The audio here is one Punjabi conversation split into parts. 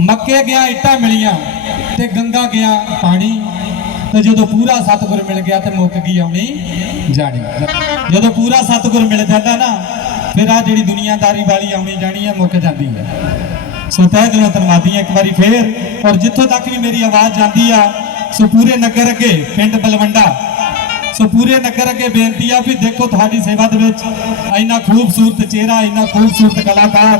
ਮੱਕੇ ਗਿਆ, ਇੱਟਾਂ ਮਿਲੀਆਂ ਤੇ ਗੰਗਾ ਗਿਆ ਪਾਣੀ। ਤੇ ਜਦੋਂ ਪੂਰਾ ਸਤਿਗੁਰ ਮਿਲ ਗਿਆ ਤੇ ਮੁੱਕ ਗਈ ਆਉਣੀ ਜਾਣੀ। ਜਦੋਂ ਪੂਰਾ ਸਤਿਗੁਰ ਮਿਲ ਜਾਂਦਾ ਨਾ, ਫਿਰ ਆ ਜਿਹੜੀ ਦੁਨੀਆਦਾਰੀ ਵਾਲੀ ਆਉਣੀ ਜਾਣੀ ਹੈ ਮੁੱਕ ਜਾਂਦੀ ਹੈ ਸੋ ਤਹਿ ਦਿਲੋਂ ਧੰਨਵਾਦੀ ਹਾਂ ਇੱਕ ਵਾਰੀ ਫੇਰ, ਔਰ ਜਿੱਥੋਂ ਤੱਕ ਵੀ ਮੇਰੀ ਆਵਾਜ਼ ਜਾਂਦੀ ਆ, ਸੋ ਪੂਰੇ ਨਗਰ ਅੱਗੇ, ਪਿੰਡ ਬਲਵੰਡਾ, ਸੋ ਪੂਰੇ ਨਗਰ ਅੱਗੇ ਬੇਨਤੀ ਆ ਵੀ ਦੇਖੋ ਤੁਹਾਡੀ ਸੇਵਾ ਦੇ ਵਿੱਚ ਇੰਨਾ ਖੂਬਸੂਰਤ ਚਿਹਰਾ, ਇੰਨਾ ਖੂਬਸੂਰਤ ਕਲਾਕਾਰ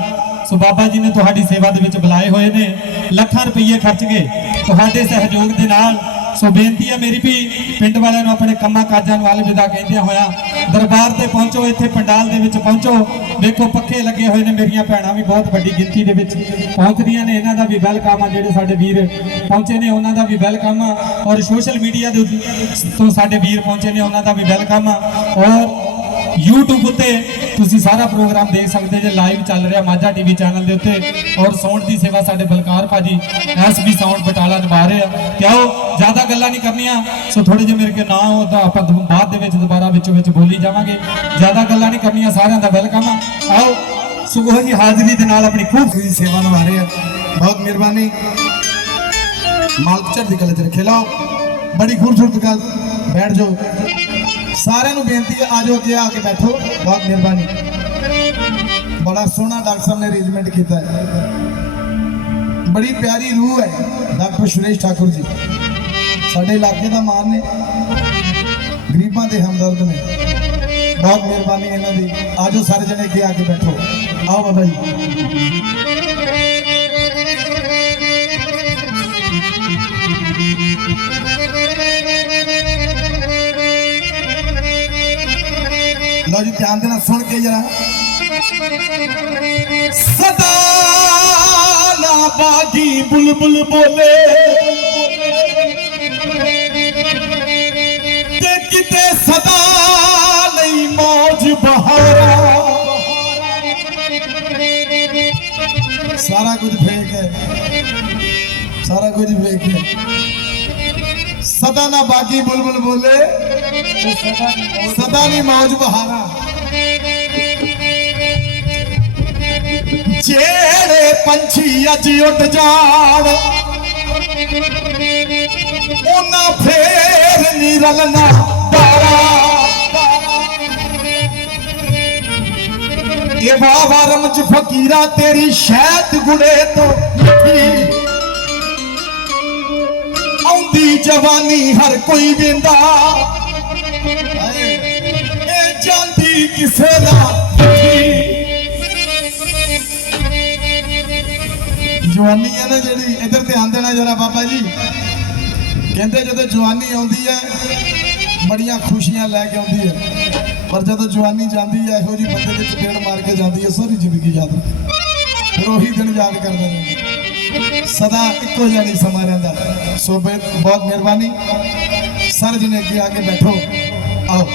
ਸੋ ਬਾਬਾ ਜੀ ਨੇ ਤੁਹਾਡੀ ਸੇਵਾ ਦੇ ਵਿੱਚ ਬੁਲਾਏ ਹੋਏ ਨੇ। ਲੱਖਾਂ ਰੁਪਏ ਖਰਚ ਕੇ ਤੁਹਾਡੇ ਸਹਿਯੋਗ ਦੇ ਨਾਲ ਸੋ ਬੇਨਤੀ ਹੈ ਮੇਰੀ ਵੀ ਪਿੰਡ ਵਾਲਿਆਂ ਨੂੰ ਆਪਣੇ ਕੰਮਾਂ ਕਾਜਾਂ ਨੂੰ ਅਲਵਿਦਾ ਕਹਿੰਦਿਆਂ ਹੋਇਆ ਦਰਬਾਰ ਤੇ ਪਹੁੰਚੋ, ਇੱਥੇ ਪੰਡਾਲ ਦੇ ਵਿੱਚ ਪਹੁੰਚੋ। ਵੇਖੋ ਪੱਖੇ ਲੱਗੇ ਹੋਏ ਨੇ ਮੇਰੀਆਂ ਭੈਣਾਂ ਵੀ ਬਹੁਤ ਵੱਡੀ ਗਿਣਤੀ ਦੇ ਵਿੱਚ ਪਹੁੰਚਦੀਆਂ ਨੇ। ਇਹਨਾਂ ਦਾ ਵੀ ਵੈਲਕਮ ਆ ਜਿਹੜੇ ਸਾਡੇ ਵੀਰ ਪਹੁੰਚੇ ਨੇ, ਉਹਨਾਂ ਦਾ ਵੀ ਵੈਲਕਮ ਆ। ਔਰ ਸੋਸ਼ਲ ਮੀਡੀਆ ਦੇ ਤੋਂ ਸਾਡੇ ਵੀਰ ਪਹੁੰਚੇ ਨੇ, ਉਹਨਾਂ ਦਾ ਵੀ ਵੈਲਕਮ ਆ। ਔਰ YouTube ਉੱਤੇ ਤੁਸੀਂ ਸਾਰਾ ਪ੍ਰੋਗਰਾਮ ਦੇਖ ਸਕਦੇ ਜੇ ਲਾਈਵ ਚੱਲ ਰਿਹਾ ਮਾਝਾ ਟੀਵੀ ਚੈਨਲ ਦੇ ਉੱਤੇ। ਔਰ ਸਾਊਂਡ ਦੀ ਸੇਵਾ ਸਾਡੇ ਬਲਕਾਰ ਭਾਜੀ ਐਸਬੀ ਸਾਊਂਡ ਬਟਾਲਾ ਨਿਭਾ ਰਹੇ ਆ। ਤੇ ਆਓ ਜ਼ਿਆਦਾ ਗੱਲਾਂ ਨਹੀਂ ਕਰਨੀਆਂ। ਸੋ ਥੋੜੇ ਜਿਹੇ ਮੇਰੇ ਕੇ ਨਾ ਹੋ ਤਾਂ ਆਪਾਂ ਬਾਅਦ ਦੇ ਵਿੱਚ ਦੁਬਾਰਾ ਵਿੱਚੋਂ ਵਿੱਚ ਬੋਲੀ ਜਾਵਾਂਗੇ। ਜ਼ਿਆਦਾ ਗੱਲਾਂ ਨਹੀਂ ਕਰਨੀਆਂ, ਸਾਰਿਆਂ ਦਾ ਵੈਲਕਮ ਆ। ਆਓ ਸੁਗੋ ਜੀ ਹਾਜ਼ਰੀ ਦੇ ਨਾਲ ਆਪਣੀ ਖੂਬ ਦੀ ਸੇਵਾ ਨਿਭਾ ਰਹੇ ਆ। ਬਹੁਤ ਮਿਹਰਬਾਨੀ। ਮਾਲਕ ਚੜ੍ਹਦੀ ਕਲਾ ਚ ਰੱਖੇ। ਲਓ, ਬੜੀ ਖੂਬਸੂਰਤ ਗੱਲ। ਬੈਠ ਜਾਓ। ਸਾਰਿਆਂ ਨੂੰ ਬੇਨਤੀ ਹੈ, ਆਜੋ ਅੱਗੇ ਆ ਕੇ ਬੈਠੋ। ਬਹੁਤ ਮਿਹਰਬਾਨੀ। ਬੜਾ ਸੋਹਣਾ ਡਾਕਟਰ ਸਾਹਿਬ ਨੇ ਅਰੇਂਜਮੈਂਟ ਕੀਤਾ ਹੈ। ਬੜੀ ਪਿਆਰੀ ਰੂਹ ਹੈ ਡਾਕਟਰ ਸੁਰੇਸ਼ ਠਾਕੁਰ ਜੀ। ਸਾਡੇ ਇਲਾਕੇ ਦਾ ਮਾਨ ਨੇ। ਗਰੀਬਾਂ ਦੇ ਹਮਦਰਦ ਨੇ। ਬਹੁਤ ਮਿਹਰਬਾਨੀ ਇਹਨਾਂ ਦੀ। ਆਜੋ ਸਾਰੇ ਜਣੇ ਅੱਗੇ ਆ ਕੇ ਬੈਠੋ। ਆਓ ਬਾਬਾ ਜੀ। ਦੇਣਾ ਸੁਣ ਕੇ ਜਰਾ ਸਦਾ ਨਾ ਬਾਗੀ ਬੁਲਬੁਲ ਬੋਲੇ ਤੇ ਕਿਤੇ ਸਦਾ ਨਹੀਂ ਮੌਜ ਬਹਾਰਾ ਸਾਰਾ ਕੁਝ ਫੇਕ ਹੈ ਸਾਰਾ ਕੁਝ ਫੇਕ ਹੈ ਸਦਾ ਨਾ ਬਾਗੀ ਬੁਲਬੁਲ ਬੋਲੇ ਜਿਹੜੇ ਪੰਛੀ ਅੱਜ ਉੱਡ ਜਾਣ, ਉਹਨਾਂ ਫੇਰ ਨਹੀਂ ਰਲਣਾ ਤਾਰਾ ਇਹ ਬਾਬਾ ਰਮਜ ਫਕੀਰਾ ਤੇਰੀ ਸ਼ਹਿਦ ਗੁੜੇ ਤੋਂ ਮਿੱਠੀ ਆਉਂਦੀ ਜਵਾਨੀ ਹਰ ਕੋਈ ਵੇਂਦਾ। ਇਹ ਕਿਸੇ ਦਾ ਜਵਾਨੀ ਹੈ ਨਾ ਜਿਹੜੀ ਇਧਰ ਧਿਆਨ ਦੇਣਾ ਜਰਾ ਬਾਬਾ ਜੀ। ਕਹਿੰਦੇ ਜਦੋਂ ਜਵਾਨੀ ਆਉਂਦੀ ਹੈ, ਬੜੀਆਂ ਖੁਸ਼ੀਆਂ ਲੈ ਕੇ ਆਉਂਦੀ ਹੈ। ਪਰ ਜਦੋਂ ਜਵਾਨੀ ਜਾਂਦੀ ਹੈ, ਇਹੋ ਜੀ ਬੰਦੇ ਦੇ ਚਪੇੜ ਮਾਰ ਕੇ ਜਾਂਦੀ ਹੈ, ਸਾਰੀ ਜ਼ਿੰਦਗੀ ਯਾਦ ਰੱਖੇ। ਫਿਰ ਉਹੀ ਦਿਨ ਯਾਦ ਕਰਦਾ ਰਹਿੰਦਾ ਸਦਾ ਇੱਕੋ ਜਿਹਾ ਨਹੀਂ ਸਮਾਂ ਰਹਿੰਦਾ। ਸੋ ਬਹੁਤ ਮਿਹਰਬਾਨੀ। ਸਰ ਜੀ ਨੇ ਅੱਗੇ ਆ ਕੇ ਬੈਠੋ। ਆਓ।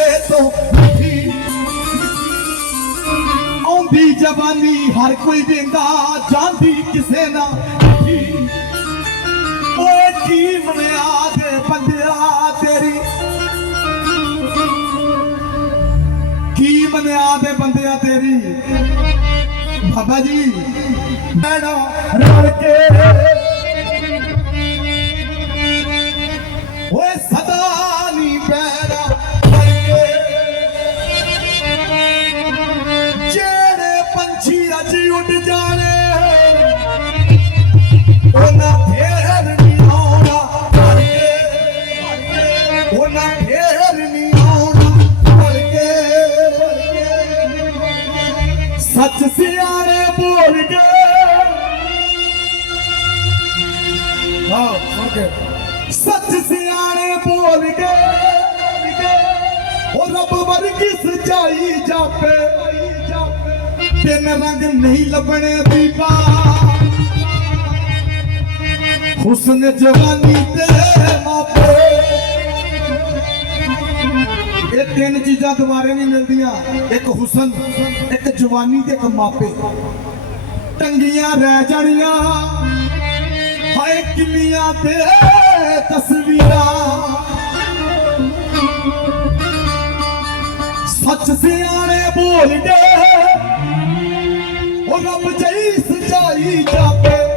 ਹੱਥ ਕੁੜੇ ਤੋਂ ਮਿੱਠੀ। ਆਉਂਦੀ ਜਵਾਨੀ ਹਰ ਕੋਈ ਦਿੰਦਾ, ਜਾਂਦੀ ਕਿਸੇ ਨਾ ਮਿੱਠੀ। ਓਏ ਕੀ ਮਨਿਆ ਦੇ ਬੰਦਿਆ ਤੇਰੀ। ਕੀ ਮਨਿਆ ਦੇ ਬੰਦਿਆ ਤੇਰੀ? ਬਾਬਾ ਜੀ ਮੈਡਾ ਰਲ ਕੇ ਰੱਬ ਵਰਗੀ ਸਚਾਈ ਜਾਪੇ। ਤਿੰਨ ਰੰਗ ਨਹੀਂ ਲੱਭਣੇ ਦੀਪਾ ਹੁਸਨ ਜਵਾਨੀ ਤੇ ਮਾਪੇ। ਇਹ ਤਿੰਨ ਚੀਜ਼ਾਂ ਦੁਬਾਰੇ ਨਹੀਂ ਮਿਲਦੀਆਂ। ਇੱਕ ਹੁਸਨ, ਇੱਕ ਜਵਾਨੀ ਤੇ ਇੱਕ ਮਾਪੇ। ਟੰਗੀਆਂ ਰਹਿ ਜਾਣੀਆਂ। ਹਾਏ ਕਿੰਨੀਆਂ ਤੇ ਤਸਵੀਰਾਂ। ਸੱਚ ਸਿਆਣੇ ਬੋਲਦੇ। ਉਹ ਰੱਬ ਜਈ ਸਚਾਈ ਜਾਪੇ।